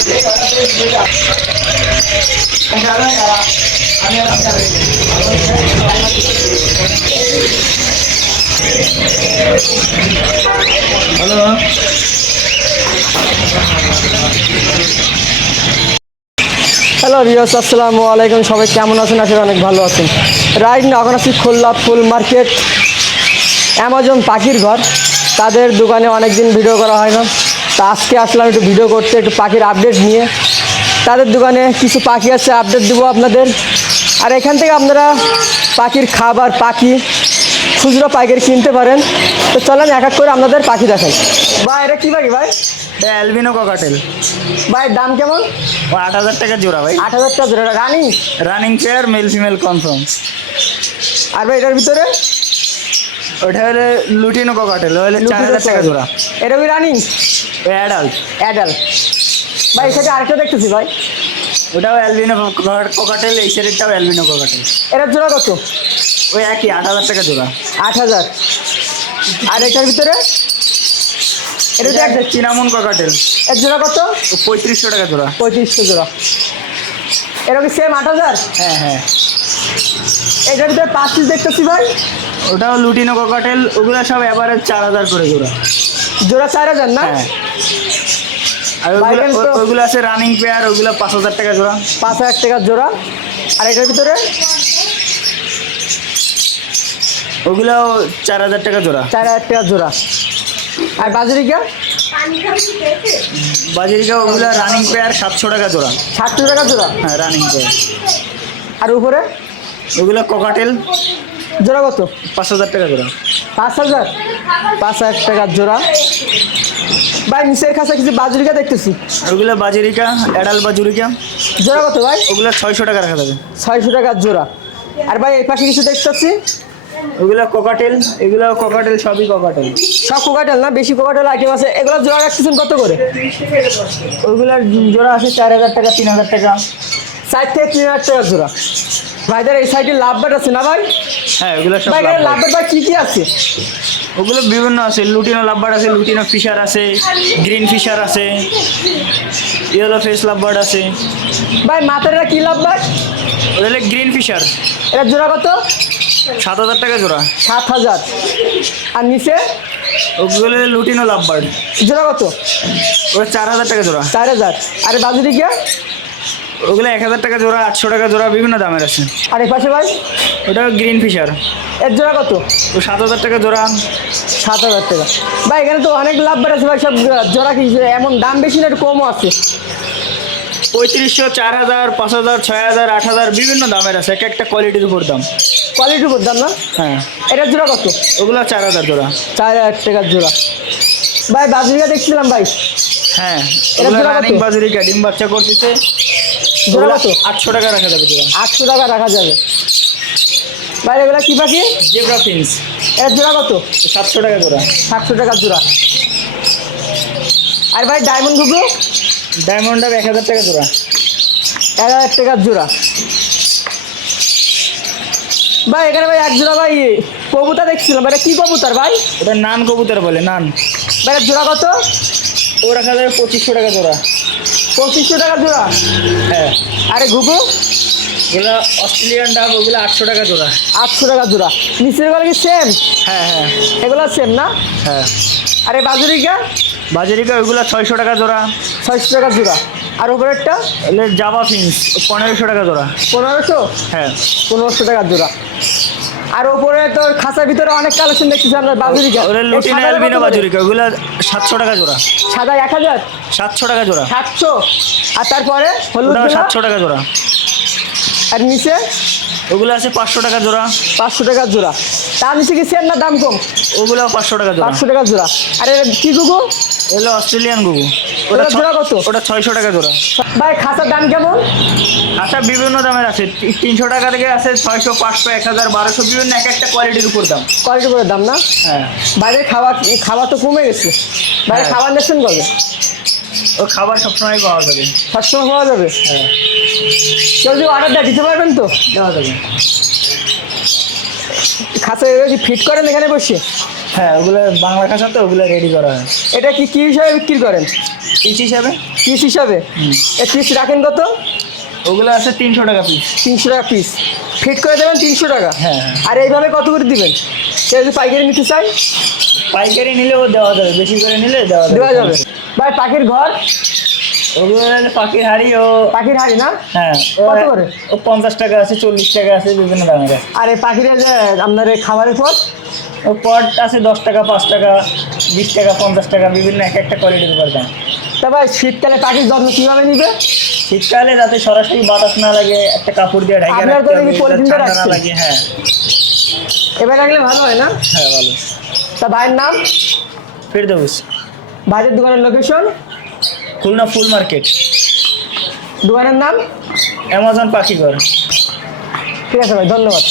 Hello, hello viewers, আসসালামু আলাইকুম। সবাই কেমন আছেন? আসলে অনেক ভালো আছেন। রাইট না এখন আছি খুলনা ফুল মার্কেট অ্যামাজন পাখির ঘর। তাদের দোকানে অনেক দিন ভিডিও করা হয় না, তা আজকে আসলাম একটু ভিডিও করতে, একটু পাখির আপডেট নিয়ে। তাদের দোকানে কিছু পাখি আছে, আপডেট দেবো আপনাদের। আর এখান থেকে আপনারা পাখির খাবার, পাখি খুচরো পাইকারি কিনতে পারেন। তো চলেন এক এক করে আপনাদের পাখি দেখাই। ভাই এটা কী পাখি ভাই? Albino cockatiel. ভাই দাম কেমন? ও 8,000 টাকা জোড়া ভাই। 8,000 টাকা জোড়া। Running? Running pair, male female confirm. আর ভাই এটার ভিতরে? ওটা হলে লুটিনো ককাটেল, হলে 4,000 টাকা জোড়া। এটা কি রানিং? অ্যাডাল্ট। অ্যাডাল্ট। ভাই সেটা আরেকটা দেখতেছি ভাই। ওটাও অ্যালবিনো ককাটেল, এই সেটেরটাও অ্যালবিনো ককাটেল। এটার জোড়া কত? ওই একই 8,000 টাকা জোড়া। 8,000। আর এটার ভিতরে? এটা তো একটা চিনামন ককাটেল। এর জোড়া কত? 3500 টাকা জোড়া। 3500 জোড়া। এটা কি সেম 8,000? হ্যাঁ হ্যাঁ। এটার ভিতরে 5 পিস দেখতেছি ভাই। ওটাও লুটিনো ককাটেল, ওগুলো সব এভারেজ 4,000 করে জোড়া। জোড়া 4,000 না? হ্যাঁ। আর বাইরের তো- ওইগুলো আছে রানিং পেয়ার, ওগুলো 5,000 টাকা জোড়া। 5,000 টাকা জোড়া। আর এটার ভিতরে? ওগুলো 4,000 টাকা জোড়া। 4,000 টাকা জোড়া। আর বাজরিকা? বাজিরিকা ওগুলো রানিং পেয়ার 700 টাকা জোড়া। 700 টাকা জোড়া। হ্যাঁ রানিং পেয়ার। আর উপরে? ওগুলো ককাটেল জোড়া কত? 5,000 টাকা জোড়া। 5,000? 5,000 টাকা জোড়া। ভাই নিচের কাছে কিছু বাজরিকা দেখতেছি। ওগুলো বাজিরিকা, অ্যাডাল বাজুরিকা, জোড়া কত ভাই? ওগুলো 600 টাকা রাখা যাবে। 600 টাকা জোড়া। আর ভাই এই পাশে কিছু দেখতেছি। ওগুলো ককাটেল, এগুলো ককাটেল, সবই ককাটেল। সব কোকাটেল না? বেশি কোকাটেল আইটেম আছে। এগুলো জোড়া রাখতেছেন কত করে? ওইগুলোর জোড়া আছে 4,000 টাকা, 3,000 টাকা। 4 থেকে 3,000 টাকা জোড়া। ভাইদের এই সাইডে লাভবাট আছে না ভাই? হ্যাঁ ওগুলো সব ভাই লাভবার্ড। লাভবাট ভাই কী কী আছে? ওগুলো বিভিন্ন আছে, লুটিনো লাভবার্ড আছে, লুটিনো ফিশার আছে, গ্রিন ফিশার আছে, ইয়েলো ফেস লাভবার্ড আছে। ভাই মাথাটা কী লাভবাট? ওটা হলে গ্রিন ফিশার। এটা জোড়া কত? 7,000 টাকা জোড়া। 7,000। আর নিচে? ওগুলো লুটিনো লাভবার্ড, জোড়া কত? ওটা 4,000 টাকা জোড়া। 4,000। আর এই বাজুরিকা? ওগুলো 1,000 টাকা জোড়া, 800 টাকা জোড়া, বিভিন্ন দামের আছে। আর এই পাশে ভাই? ওটা গ্রিন ফিশার, এর জোড়া কত? ও 7,000 টাকা জোড়া। 7,000 টাকা। ভাই এখানে তো অনেক লাভবাট আছে ভাই, সব জোড়া কি এমন দাম বেশি না, একটু কমও আছে? 3,500, 4,000, 5,000, 6,000, 8,000, বিভিন্ন দামের আছে, এক একটা কোয়ালিটির উপর দাম। কোয়ালিটির উপর দাম না? হ্যাঁ এটার জোড়া কত? ওগুলো 4,000 জোড়া। 4,000 টাকার জোড়া। ভাই বাজরিকা দেখছিলাম ভাই। হ্যাঁ এটা ওগুলো জোড়া কত? রানিং বাজুরিকা, ডিম বাচ্চা করতেছে। জোড়া ওগুলো কত? 800 টাকা রাখা যাবে জোড়া। 800 টাকা রাখা যাবে। ভাই এগুলা কি পাখি? জেব্রা ফিন্স, এর জোড়া কত? 700 টাকা জোড়া। 700 টাকার জোড়া। আর ভাই ডায়মন্ড ঘুঘু? ডায়মন্ড আপ 1,000 টাকা জোড়া। 1,000 টাকার জোড়া। ভাই এখানে ভাই এক জোড়া ভাই কবুতর দেখছিলাম, এটা কি কবুতর ভাই? ওটা নান কবুতর বলে, নান। ভাই এর জোড়া কত? ও রাখা যাবে 2,500 টাকা জোড়া। 2,500 টাকা জোড়া। হ্যাঁ আরে ঘুঘু? ওগুলো অস্ট্রেলিয়ান ডাব, ওগুলো 800 টাকা জোড়া। 800 টাকা জোড়া। নিচের গুলো কি সেম? হ্যাঁ হ্যাঁ এগুলো সেম না? হ্যাঁ। আরে বাজুরিকা? বাজারিকা ওইগুলো 600 টাকা জোড়া। 600 টাকা জোড়া। আর উপরেরটা? এগুলো জাভা ফিন্স, 1,500 টাকা জোড়া। 1500? হ্যাঁ 1500 টাকা জোড়া। আর উপরে তো খাঁচার ভিতরে অনেক কালেকশন দেখতেছি আমরা বাজুরিকা। ওগুলো লুটিনো অ্যালবিনো বাজুরিকা, ওগুলো 700 টাকা জোড়া। সাদা 1,000? 700 টাকা জোড়া। 700। আর তারপরে হলুদ ওটাও গুলা? 700 টাকা জোড়া। আর নিচে? ওগুলো আছে 500 টাকা জোড়া। 500 টাকা জোড়া। তার নিচে কি সেম না দাম কম? ওগুলো 500 টাকা জোড়া। 500 টাকা জোড়া। আর এর কি গুগু? এগুলো অস্ট্রেলিয়ান গুগু, ওটার জোড়া কত? ওটা 600 টাকা জোড়া। ভাই খাঁচার দাম কেমন? আচ্ছা বিভিন্ন দামের আছে, 300 টাকা থেকে আছে 600, 500, 1,000, 1,200, বিভিন্ন এক একটা কোয়ালিটির উপর দাম। কোয়ালিটি করে দাম না? হ্যাঁ বাইরে খাবার খাবার তো কমে গেছে। বাইরে হ্যাঁ। খাবার নিচ্ছেন কবে? ও খাবার সবসময় পাওয়া যাবে। সবসময় পাওয়া যাবে? হ্যাঁ কেউ যদি অর্ডার দেয় দিতে পারবেন তো? দেওয়া যাবে। খাঁচা কি ফিট করেন এখানে বসে? হ্যাঁ ওগুলো বাংলা খাঁচা তো, ওগুলো রেডি করা হয়। এটা কি কি হিসাবে বিক্রি করেন? পিস হিসাবে। পিস হিসাবে? এই পিস রাখেন কত? ওগুলো আছে 300 টাকা পিস। 300 টাকা পিস ফিট করে দেবেন 300 টাকা? হ্যাঁ। আর এইভাবে কত করে দিবেন? সে যদি পাইকারি নিতে চাই? পাইকারি নিলেও দেওয়া যাবে, বেশি করে নিলে দেওয়া যাবে। ভাই পাখির ঘর? ওগুলো পাখির হাড়ি ও পাখির হাড়ি না? হ্যাঁ। কত করে? ও 50 টাকা আছে, 40 টাকা আছে, বিভিন্ন দামের আছে। আর এই পাখির যে আপনার এই খাবারের পর? ও পট আছে 10 টাকা, 5 টাকা, 20 টাকা, 50 টাকা, বিভিন্ন এক একটা কোয়ালিটির উপর দাম। তা ভাই শীতকালে পাখির যত্ন কীভাবে নিবে? শীতকালে যাতে সরাসরি বাতাস না লাগে, একটা কাপড় দিয়ে ঢাকা আপনার রাখতে তো হবে, দেখি পলিথিন দিয়ে ঠান্ডা না রাখছেন। লাগে। হ্যাঁ এবার রাখলে ভালো হয় না? হ্যাঁ ভালো। তা ভাইয়ের নাম? ফেরদৌস। ভাইয়ের দোকানের লোকেশন? খুলনা ফুল মার্কেট। দোকানের নাম? অ্যামাজন পাখিঘর। ঠিক আছে ভাই, ধন্যবাদ।